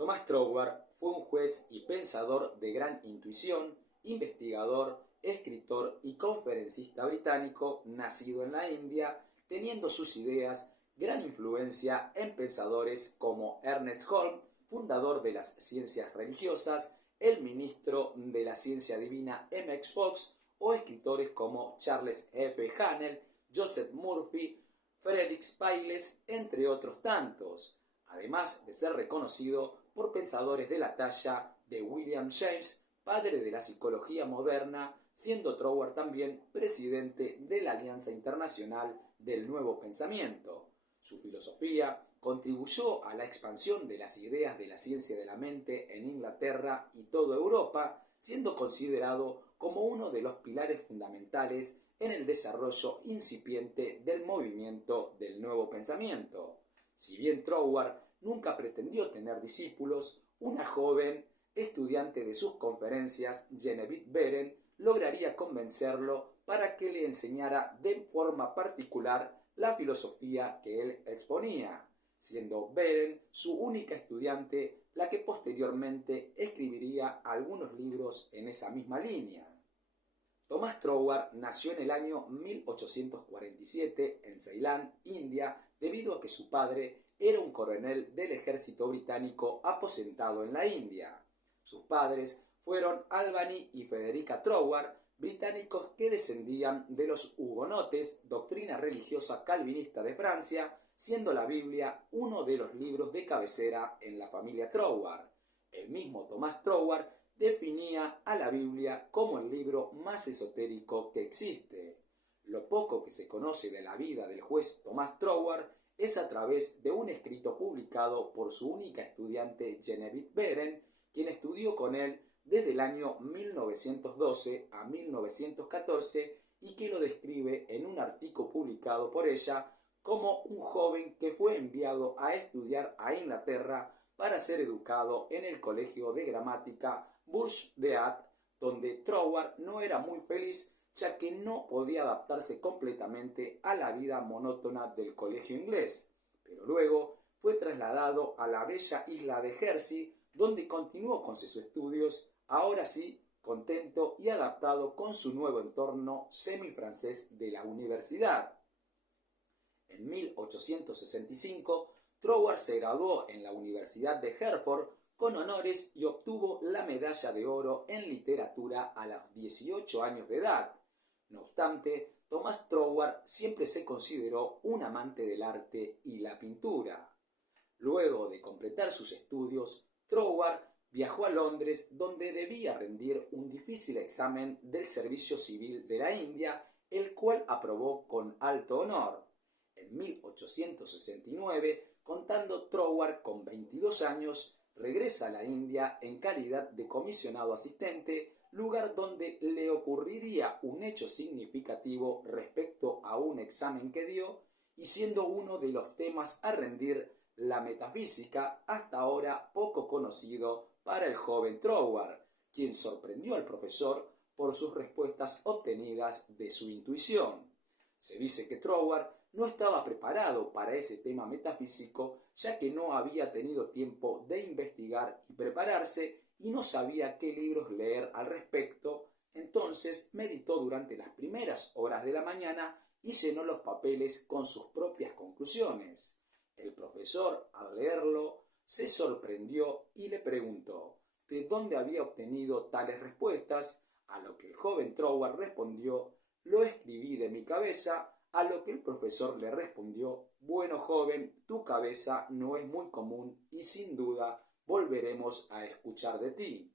Thomas Troward fue un juez y pensador de gran intuición, investigador, escritor y conferencista británico nacido en la India, teniendo sus ideas gran influencia en pensadores como Ernest Holmes, fundador de las ciencias religiosas, el ministro de la ciencia divina M. X. Fox o escritores como Charles F. Hannell, Joseph Murphy, Frederick Spailes, entre otros tantos, además de ser reconocido por pensadores de la talla de William James, padre de la psicología moderna, siendo Troward también presidente de la Alianza Internacional del Nuevo Pensamiento. Su filosofía contribuyó a la expansión de las ideas de la ciencia de la mente en Inglaterra y toda Europa, siendo considerado como uno de los pilares fundamentales en el desarrollo incipiente del movimiento del Nuevo Pensamiento. Si bien Troward nunca pretendió tener discípulos, una joven estudiante de sus conferencias, Genevieve Beren, lograría convencerlo para que le enseñara de forma particular la filosofía que él exponía, siendo Beren su única estudiante, la que posteriormente escribiría algunos libros en esa misma línea. Thomas Troward nació en el año 1847 en Ceilán, India, debido a que su padre era un coronel del ejército británico aposentado en la India. Sus padres fueron Albany y Frederica Troward, británicos que descendían de los hugonotes, doctrina religiosa calvinista de Francia, siendo la Biblia uno de los libros de cabecera en la familia Troward. El mismo Thomas Troward definía a la Biblia como el libro más esotérico que existe. Lo poco que se conoce de la vida del juez Thomas Troward es a través de un escrito publicado por su única estudiante Genevieve Beren, quien estudió con él desde el año 1912 a 1914 y que lo describe en un artículo publicado por ella como un joven que fue enviado a estudiar a Inglaterra para ser educado en el colegio de gramática Burch Death, donde Troward no era muy feliz ya que no podía adaptarse completamente a la vida monótona del colegio inglés, pero luego fue trasladado a la bella isla de Jersey, donde continuó con sus estudios, ahora sí, contento y adaptado con su nuevo entorno semifrancés de la universidad. En 1865, Troward se graduó en la Universidad de Hertford con honores y obtuvo la medalla de oro en literatura a los 18 años de edad. No obstante, Thomas Troward siempre se consideró un amante del arte y la pintura. Luego de completar sus estudios, Troward viajó a Londres, donde debía rendir un difícil examen del servicio civil de la India, el cual aprobó con alto honor. En 1869, contando Troward con 22 años, regresa a la India en calidad de comisionado asistente, lugar donde le ocurriría un hecho significativo respecto a un examen que dio, y siendo uno de los temas a rendir la metafísica, hasta ahora poco conocido para el joven Troward, quien sorprendió al profesor por sus respuestas obtenidas de su intuición. Se dice que Troward no estaba preparado para ese tema metafísico, ya que no había tenido tiempo de investigar y prepararse y no sabía qué libros leer al respecto. Entonces meditó durante las primeras horas de la mañana y llenó los papeles con sus propias conclusiones. El profesor, al leerlo, se sorprendió y le preguntó de dónde había obtenido tales respuestas, a lo que el joven Troward respondió: «Lo escribí de mi cabeza», a lo que el profesor le respondió: «Bueno, joven, tu cabeza no es muy común y sin duda volveremos a escuchar de ti».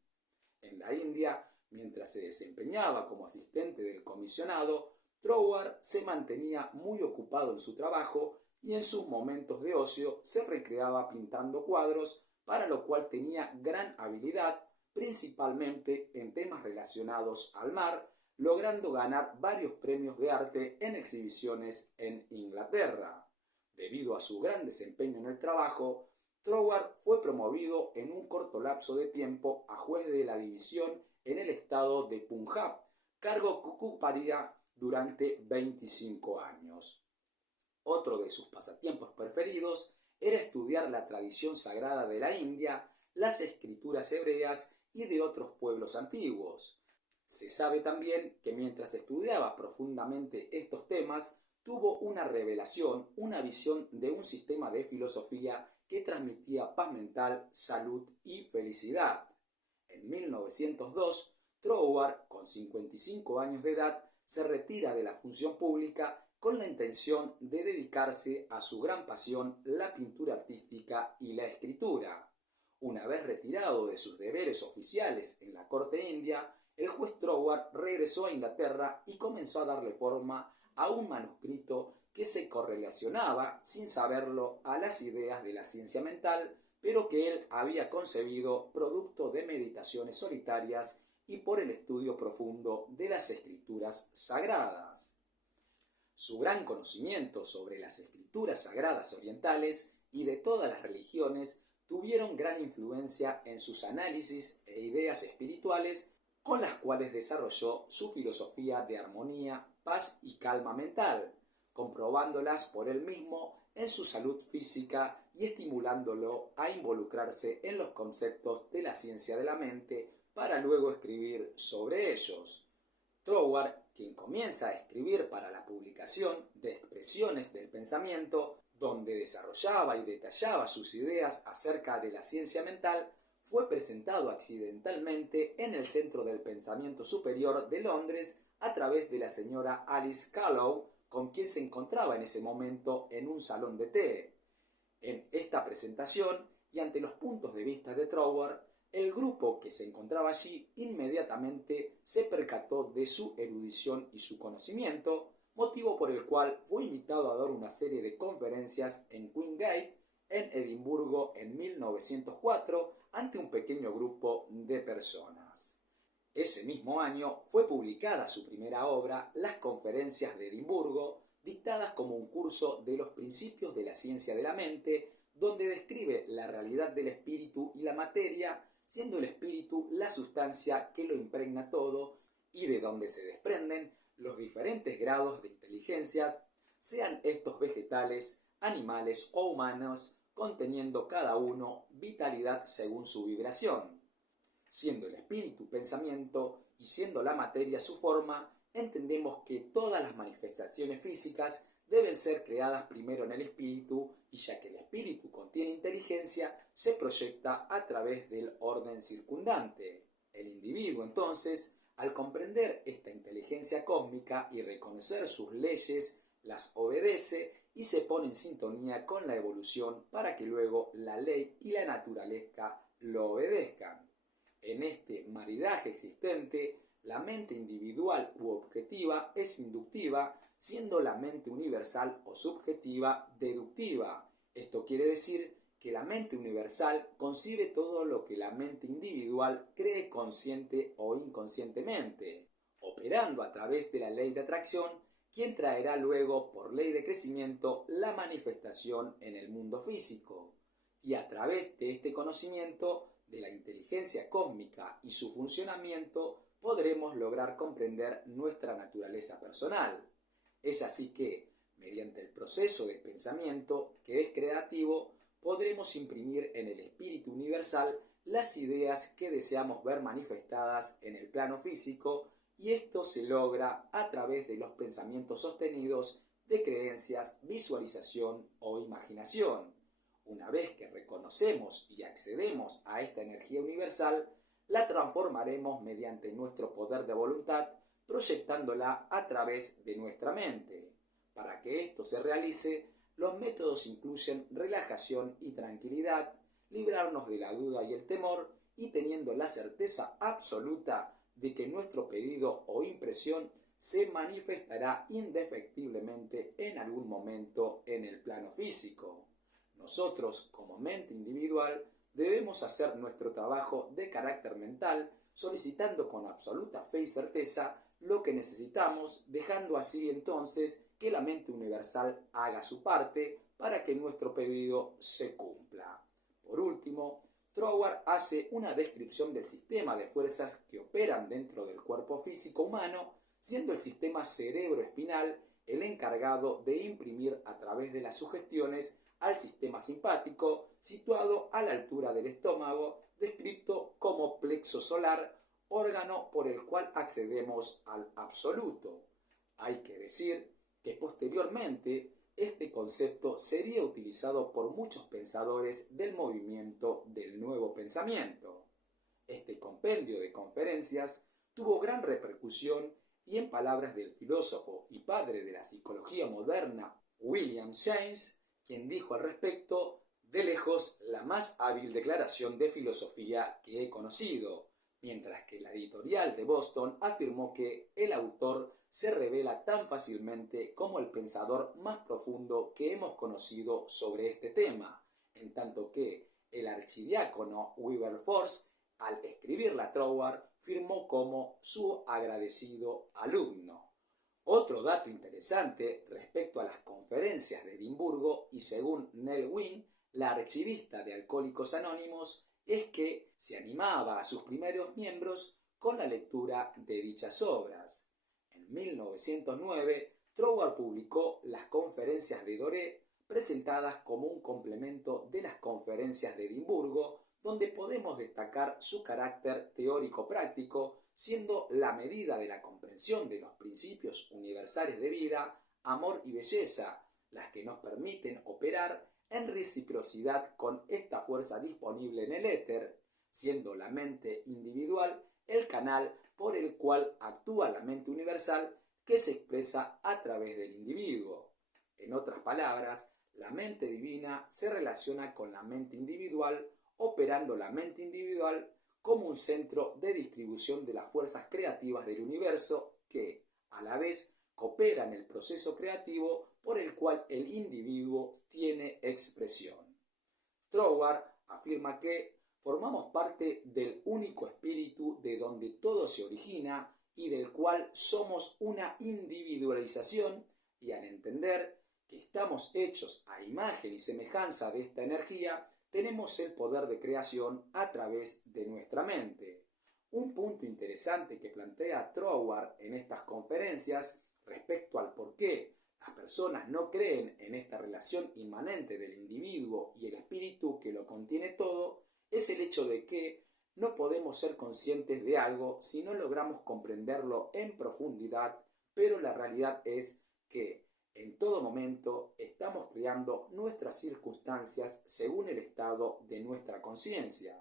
En la India, mientras se desempeñaba como asistente del comisionado, Troward se mantenía muy ocupado en su trabajo y en sus momentos de ocio se recreaba pintando cuadros, para lo cual tenía gran habilidad, principalmente en temas relacionados al mar, logrando ganar varios premios de arte en exhibiciones en Inglaterra. Debido a su gran desempeño en el trabajo, Troward fue promovido en un corto lapso de tiempo a juez de la división en el estado de Punjab, cargo que ocuparía durante 25 años. Otro de sus pasatiempos preferidos era estudiar la tradición sagrada de la India, las escrituras hebreas y de otros pueblos antiguos. Se sabe también que mientras estudiaba profundamente estos temas, tuvo una revelación, una visión de un sistema de filosofía que transmitía paz mental, salud y felicidad. En 1902, Troward, con 55 años de edad, se retira de la función pública con la intención de dedicarse a su gran pasión, la pintura artística y la escritura. Una vez retirado de sus deberes oficiales en la corte india, el juez Troward regresó a Inglaterra y comenzó a darle forma a un manuscrito que se correlacionaba, sin saberlo, a las ideas de la ciencia mental, pero que él había concebido producto de meditaciones solitarias y por el estudio profundo de las escrituras sagradas. Su gran conocimiento sobre las escrituras sagradas orientales y de todas las religiones tuvieron gran influencia en sus análisis e ideas espirituales, con las cuales desarrolló su filosofía de armonía, paz y calma mental, comprobándolas por él mismo en su salud física y estimulándolo a involucrarse en los conceptos de la ciencia de la mente para luego escribir sobre ellos. Troward, quien comienza a escribir para la publicación de Expresiones del Pensamiento, donde desarrollaba y detallaba sus ideas acerca de la ciencia mental, fue presentado accidentalmente en el Centro del Pensamiento Superior de Londres a través de la señora Alice Callow, con quien se encontraba en ese momento en un salón de té. En esta presentación, y ante los puntos de vista de Troward, el grupo que se encontraba allí inmediatamente se percató de su erudición y su conocimiento, motivo por el cual fue invitado a dar una serie de conferencias en Queen Gate, en Edimburgo, en 1904, ante un pequeño grupo de personas. Ese mismo año fue publicada su primera obra, Las Conferencias de Edimburgo, dictadas como un curso de los principios de la ciencia de la mente, donde describe la realidad del espíritu y la materia, siendo el espíritu la sustancia que lo impregna todo y de donde se desprenden los diferentes grados de inteligencias, sean estos vegetales, animales o humanos, conteniendo cada uno vitalidad según su vibración. Siendo el espíritu pensamiento y siendo la materia su forma, entendemos que todas las manifestaciones físicas deben ser creadas primero en el espíritu, y ya que el espíritu contiene inteligencia, se proyecta a través del orden circundante. El individuo, entonces, al comprender esta inteligencia cósmica y reconocer sus leyes, las obedece y se pone en sintonía con la evolución para que luego la ley y la naturaleza lo obedezcan. En este maridaje existente, la mente individual u objetiva es inductiva, siendo la mente universal o subjetiva deductiva. Esto quiere decir que la mente universal concibe todo lo que la mente individual cree consciente o inconscientemente, operando a través de la ley de atracción, quien traerá luego, por ley de crecimiento, la manifestación en el mundo físico. Y a través de este conocimiento de la inteligencia cósmica y su funcionamiento, podremos lograr comprender nuestra naturaleza personal. Es así que, mediante el proceso de pensamiento, que es creativo, podremos imprimir en el espíritu universal las ideas que deseamos ver manifestadas en el plano físico, y esto se logra a través de los pensamientos sostenidos de creencias, visualización o imaginación. Una vez que reconocemos y accedemos a esta energía universal, la transformaremos mediante nuestro poder de voluntad, proyectándola a través de nuestra mente. Para que esto se realice, los métodos incluyen relajación y tranquilidad, librarnos de la duda y el temor, y teniendo la certeza absoluta de que nuestro pedido o impresión se manifestará indefectiblemente en algún momento en el plano físico. Nosotros, como mente individual, debemos hacer nuestro trabajo de carácter mental, solicitando con absoluta fe y certeza lo que necesitamos, dejando así entonces que la mente universal haga su parte para que nuestro pedido se cumpla. Por último, Troward hace una descripción del sistema de fuerzas que operan dentro del cuerpo físico humano, siendo el sistema cerebroespinal el encargado de imprimir a través de las sugestiones al sistema simpático, situado a la altura del estómago, descrito como plexo solar, órgano por el cual accedemos al absoluto. Hay que decir que posteriormente este concepto sería utilizado por muchos pensadores del movimiento del nuevo pensamiento. Este compendio de conferencias tuvo gran repercusión y, en palabras del filósofo y padre de la psicología moderna William James, quien dijo al respecto: de lejos la más hábil declaración de filosofía que he conocido, mientras que la editorial de Boston afirmó que el autor se revela tan fácilmente como el pensador más profundo que hemos conocido sobre este tema, en tanto que el archidiácono Wilberforce, al escribirla a Troward, firmó como su agradecido alumno. Otro dato interesante respecto a las conferencias de Edimburgo, y según Nell Wynne, la archivista de Alcohólicos Anónimos, es que se animaba a sus primeros miembros con la lectura de dichas obras. En 1909, Troward publicó las Conferencias de Doré, presentadas como un complemento de las Conferencias de Edimburgo, donde podemos destacar su carácter teórico-práctico, siendo la medida de la comprensión de los principios universales de vida, amor y belleza, las que nos permiten operar en reciprocidad con esta fuerza disponible en el éter, siendo la mente individual el canal por el cual actúa la mente universal que se expresa a través del individuo. En otras palabras, la mente divina se relaciona con la mente individual, operando la mente individual como un centro de distribución de las fuerzas creativas del universo que, a la vez, coopera en el proceso creativo por el cual el individuo tiene expresión. Troward afirma que formamos parte del único espíritu de donde todo se origina y del cual somos una individualización, y al entender que estamos hechos a imagen y semejanza de esta energía, tenemos el poder de creación a través de nuestra mente. Un punto interesante que plantea Troward en estas conferencias respecto al por qué las personas no creen en esta relación inmanente del individuo y el espíritu que lo contiene todo, es el hecho de que no podemos ser conscientes de algo si no logramos comprenderlo en profundidad, pero la realidad es que en todo momento estamos creando nuestras circunstancias según el estado de nuestra conciencia.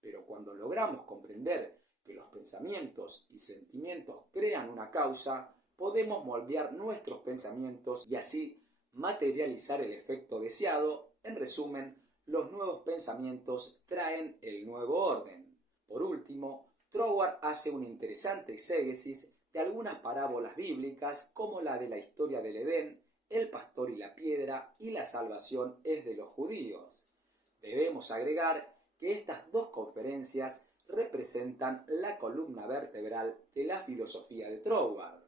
Pero cuando logramos comprender que los pensamientos y sentimientos crean una causa, podemos moldear nuestros pensamientos y así materializar el efecto deseado. En resumen, los nuevos pensamientos traen el nuevo orden. Por último, Troward hace una interesante exégesis de algunas parábolas bíblicas, como la de la historia del Edén, el pastor y la piedra, y la salvación es de los judíos. Debemos agregar que estas dos conferencias representan la columna vertebral de la filosofía de Troward.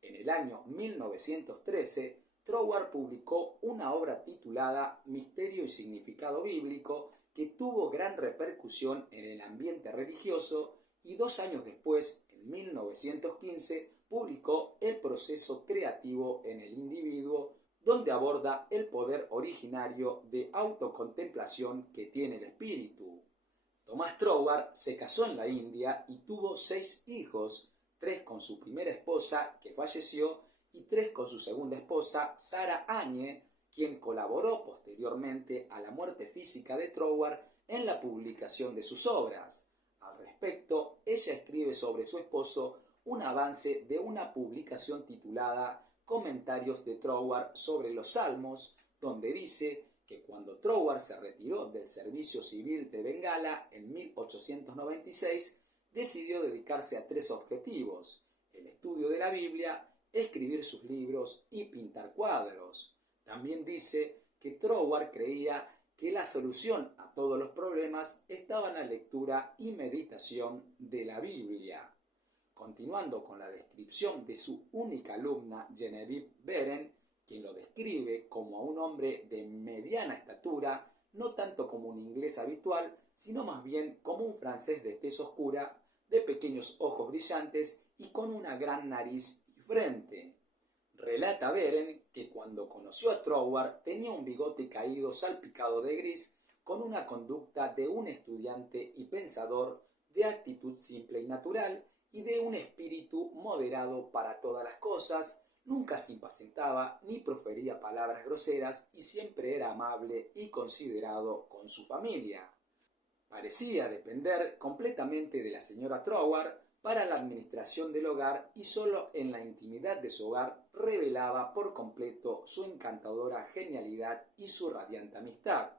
En el año 1913, Troward publicó una obra titulada Misterio y Significado Bíblico, que tuvo gran repercusión en el ambiente religioso, y 2 años después, en 1915, publicó El proceso creativo en el individuo, donde aborda el poder originario de autocontemplación que tiene el espíritu. Thomas Troward se casó en la India y tuvo 6 hijos, 3 con su primera esposa, que falleció, y 3 con su segunda esposa, Sarah Annie, quien colaboró posteriormente a la muerte física de Troward en la publicación de sus obras. Al respecto, ella escribe sobre su esposo un avance de una publicación titulada Comentarios de Troward sobre los Salmos, donde dice que cuando Troward se retiró del servicio civil de Bengala en 1896, decidió dedicarse a 3 objetivos: el estudio de la Biblia, escribir sus libros y pintar cuadros. También dice que Troward creía que la solución a todos los problemas estaba en la lectura y meditación de la Biblia. Continuando con la descripción de su única alumna, Genevieve Beren, quien lo describe como a un hombre de mediana estatura, no tanto como un inglés habitual, sino más bien como un francés de tez oscura, de pequeños ojos brillantes y con una gran nariz y frente. Relata Beren que cuando conoció a Troward tenía un bigote caído salpicado de gris, con una conducta de un estudiante y pensador, de actitud simple y natural, y de un espíritu moderado para todas las cosas. Nunca se impacientaba ni profería palabras groseras y siempre era amable y considerado con su familia. Parecía depender completamente de la señora Troward para la administración del hogar y solo en la intimidad de su hogar revelaba por completo su encantadora genialidad y su radiante amistad.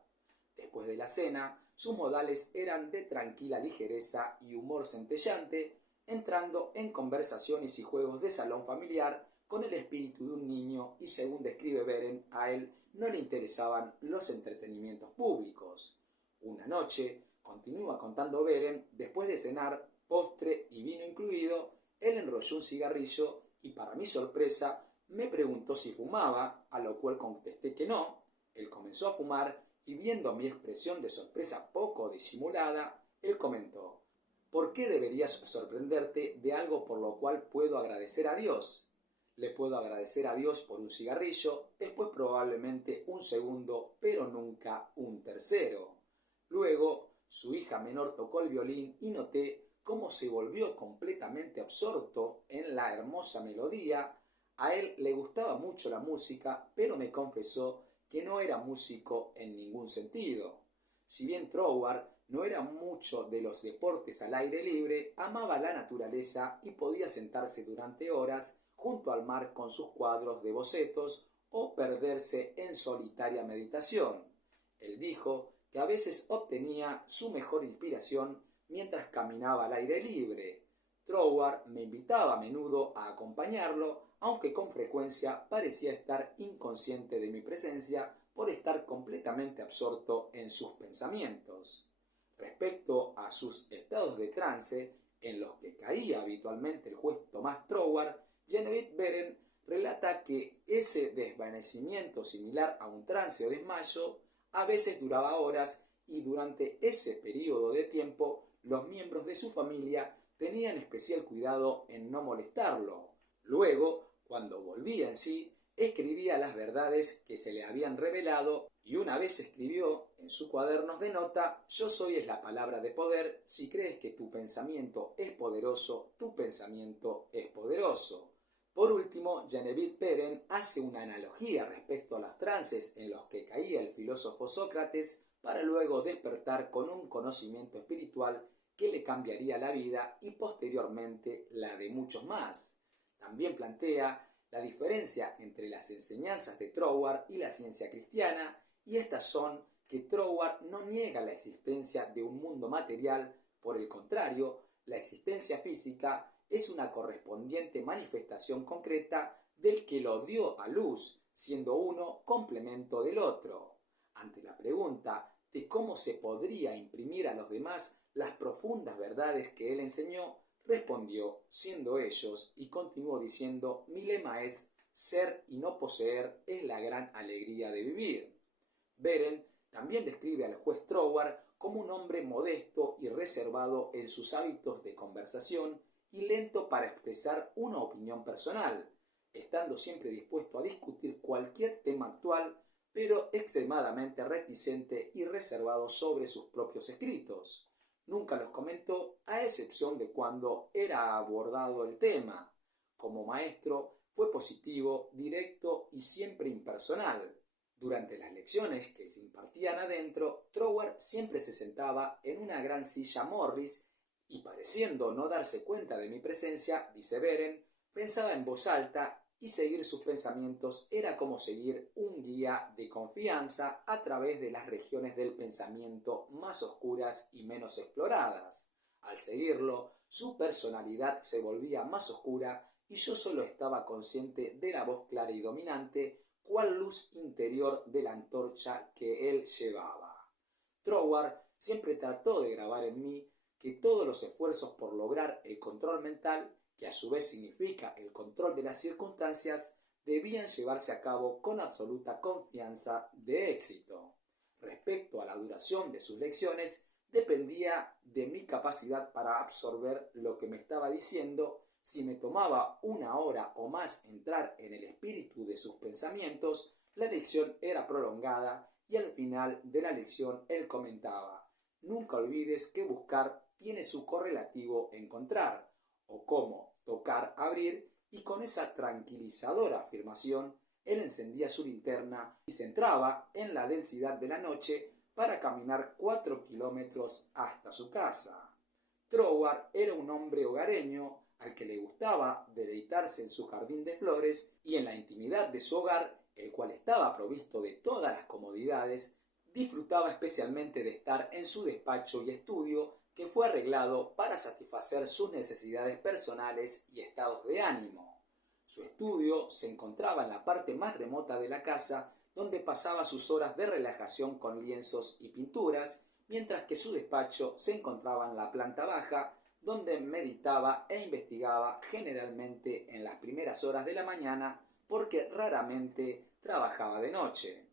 Después de la cena, sus modales eran de tranquila ligereza y humor centellante, entrando en conversaciones y juegos de salón familiar con el espíritu de un niño y, según describe Beren, a él no le interesaban los entretenimientos públicos. Una noche, continúa contando Beren, después de cenar, postre y vino incluido, él enrolló un cigarrillo y, para mi sorpresa, me preguntó si fumaba, a lo cual contesté que no. Él comenzó a fumar y, viendo mi expresión de sorpresa poco disimulada, él comentó: ¿por qué deberías sorprenderte de algo por lo cual puedo agradecer a Dios? Le puedo agradecer a Dios por un cigarrillo, después probablemente un segundo, pero nunca un tercero. Luego, su hija menor tocó el violín y noté cómo se volvió completamente absorto en la hermosa melodía. A él le gustaba mucho la música, pero me confesó que no era músico en ningún sentido. Si bien Troward no era mucho de los deportes al aire libre, amaba la naturaleza y podía sentarse durante horas junto al mar con sus cuadros de bocetos o perderse en solitaria meditación. Él dijo que a veces obtenía su mejor inspiración mientras caminaba al aire libre. Troward me invitaba a menudo a acompañarlo, aunque con frecuencia parecía estar inconsciente de mi presencia por estar completamente absorto en sus pensamientos. Respecto a sus estados de trance, en los que caía habitualmente el juez Tomás Troward, Genevieve Beren relata que ese desvanecimiento, similar a un trance o desmayo, a veces duraba horas, y durante ese periodo de tiempo los miembros de su familia tenían especial cuidado en no molestarlo. Luego, cuando volvía en sí, escribía las verdades que se le habían revelado, y una vez escribió en su cuadernos de nota: yo soy es la palabra de poder. Si crees que tu pensamiento es poderoso, tu pensamiento es poderoso. Por último, Genevieve Beren hace una analogía respecto a los trances en los que caía el filósofo Sócrates para luego despertar con un conocimiento espiritual que le cambiaría la vida y posteriormente la de muchos más. También plantea la diferencia entre las enseñanzas de Troward y la ciencia cristiana, y estas son que Troward no niega la existencia de un mundo material. Por el contrario, la existencia física es una correspondiente manifestación concreta del que lo dio a luz, siendo uno complemento del otro. Ante la pregunta de cómo se podría imprimir a los demás las profundas verdades que él enseñó, respondió siendo ellos, y continuó diciendo: mi lema es ser y no poseer es la gran alegría de vivir. Beren también describe al juez Troward como un hombre modesto y reservado en sus hábitos de conversación y lento para expresar una opinión personal, estando siempre dispuesto a discutir cualquier tema actual, pero extremadamente reticente y reservado sobre sus propios escritos. Nunca los comentó, a excepción de cuando era abordado el tema. Como maestro, fue positivo, directo y siempre impersonal. Durante las lecciones que se impartían adentro, Troward siempre se sentaba en una gran silla Morris y, pareciendo no darse cuenta de mi presencia, dice Beren, pensaba en voz alta, y seguir sus pensamientos era como seguir un guía de confianza a través de las regiones del pensamiento más oscuras y menos exploradas. Al seguirlo, su personalidad se volvía más oscura y yo solo estaba consciente de la voz clara y dominante, cual luz interior de la antorcha que él llevaba. Troward siempre trató de grabar en mí que todos los esfuerzos por lograr el control mental, que a su vez significa el control de las circunstancias, debían llevarse a cabo con absoluta confianza de éxito. Respecto a la duración de sus lecciones, dependía de mi capacidad para absorber lo que me estaba diciendo, Si me tomaba 1 hora o más entrar en el espíritu de sus pensamientos, la lección era prolongada y al final de la lección él comentaba: nunca olvides que buscar tiene su correlativo encontrar, o como tocar abrir, y con esa tranquilizadora afirmación él encendía su linterna y se entraba en la densidad de la noche para caminar 4 kilómetros hasta su casa. Troward era un hombre hogareño al que le gustaba deleitarse en su jardín de flores y en la intimidad de su hogar, el cual estaba provisto de todas las comodidades. Disfrutaba especialmente de estar en su despacho y estudio, que fue arreglado para satisfacer sus necesidades personales y estados de ánimo. Su estudio se encontraba en la parte más remota de la casa, donde pasaba sus horas de relajación con lienzos y pinturas, mientras que su despacho se encontraba en la planta baja, donde meditaba e investigaba generalmente en las primeras horas de la mañana, porque raramente trabajaba de noche.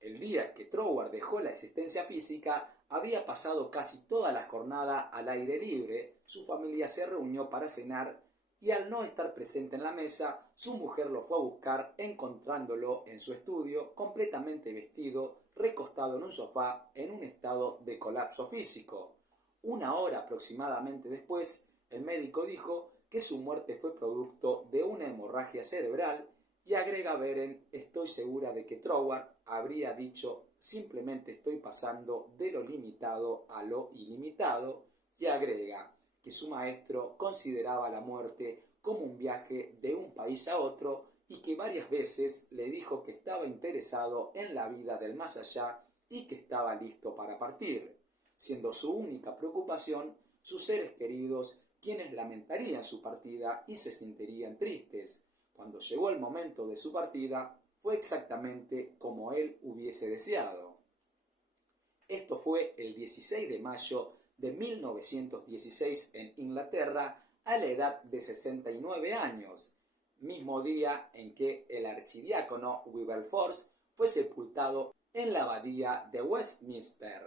El día que Troward dejó la existencia física, había pasado casi toda la jornada al aire libre. Su familia se reunió para cenar y al no estar presente en la mesa, su mujer lo fue a buscar, encontrándolo en su estudio completamente vestido, recostado en un sofá en un estado de colapso físico. 1 hora aproximadamente después, el médico dijo que su muerte fue producto de una hemorragia cerebral y agrega Beren: estoy segura de que Troward habría dicho simplemente estoy pasando de lo limitado a lo ilimitado, y agrega que su maestro consideraba la muerte como un viaje de un país a otro y que varias veces le dijo que estaba interesado en la vida del más allá y que estaba listo para partir, siendo su única preocupación sus seres queridos, quienes lamentarían su partida y se sentirían tristes. Cuando llegó el momento de su partida, fue exactamente como él hubiese deseado. Esto fue el 16 de mayo de 1916 en Inglaterra, a la edad de 69 años, mismo día en que el archidiácono Wilberforce fue sepultado en la abadía de Westminster.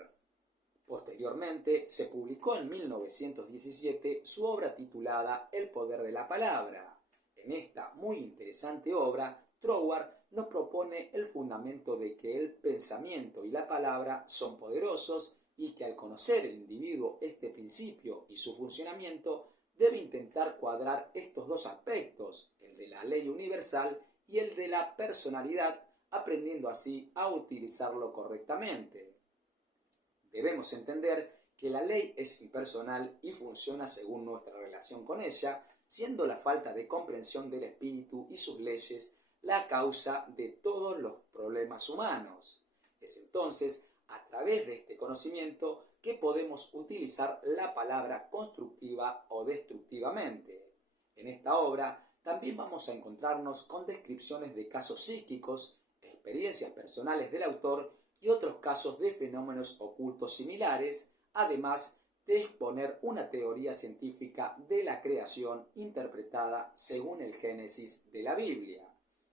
Posteriormente, se publicó en 1917 su obra titulada El poder de la palabra. En esta muy interesante obra, Troward nos propone el fundamento de que el pensamiento y la palabra son poderosos y que al conocer el individuo este principio y su funcionamiento, debe intentar cuadrar estos dos aspectos, el de la ley universal y el de la personalidad, aprendiendo así a utilizarlo correctamente. Debemos entender que la ley es impersonal y funciona según nuestra relación con ella, siendo la falta de comprensión del espíritu y sus leyes la causa de todos los problemas humanos. Es entonces a través de este conocimiento que podemos utilizar la palabra constructiva o destructivamente. En esta obra también vamos a encontrarnos con descripciones de casos psíquicos, experiencias personales del autor y otros casos de fenómenos ocultos similares, además de exponer una teoría científica de la creación interpretada según el Génesis de la Biblia.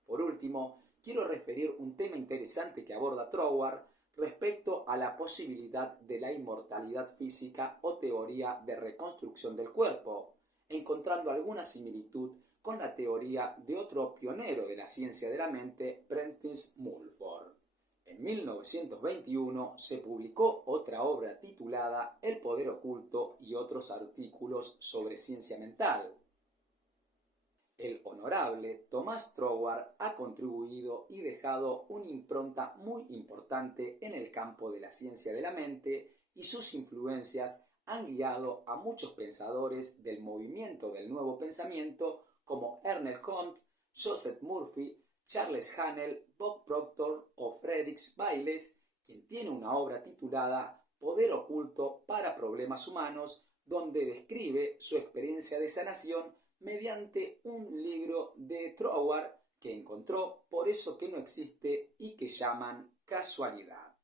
Por último, quiero referir un tema interesante que aborda Troward respecto a la posibilidad de la inmortalidad física o teoría de reconstrucción del cuerpo, encontrando alguna similitud con la teoría de otro pionero de la ciencia de la mente, Prentice Mulford. En 1921 se publicó otra obra titulada El poder oculto y otros artículos sobre ciencia mental. El honorable Thomas Troward ha contribuido y dejado una impronta muy importante en el campo de la ciencia de la mente, y sus influencias han guiado a muchos pensadores del movimiento del nuevo pensamiento como Ernest Comte, Joseph Murphy, Charles Haanel, Bob Proctor o Friedrich Bayles, quien tiene una obra titulada Poder oculto para problemas humanos, donde describe su experiencia de sanación mediante un libro de Troward que encontró por eso que no existe y que llaman casualidad.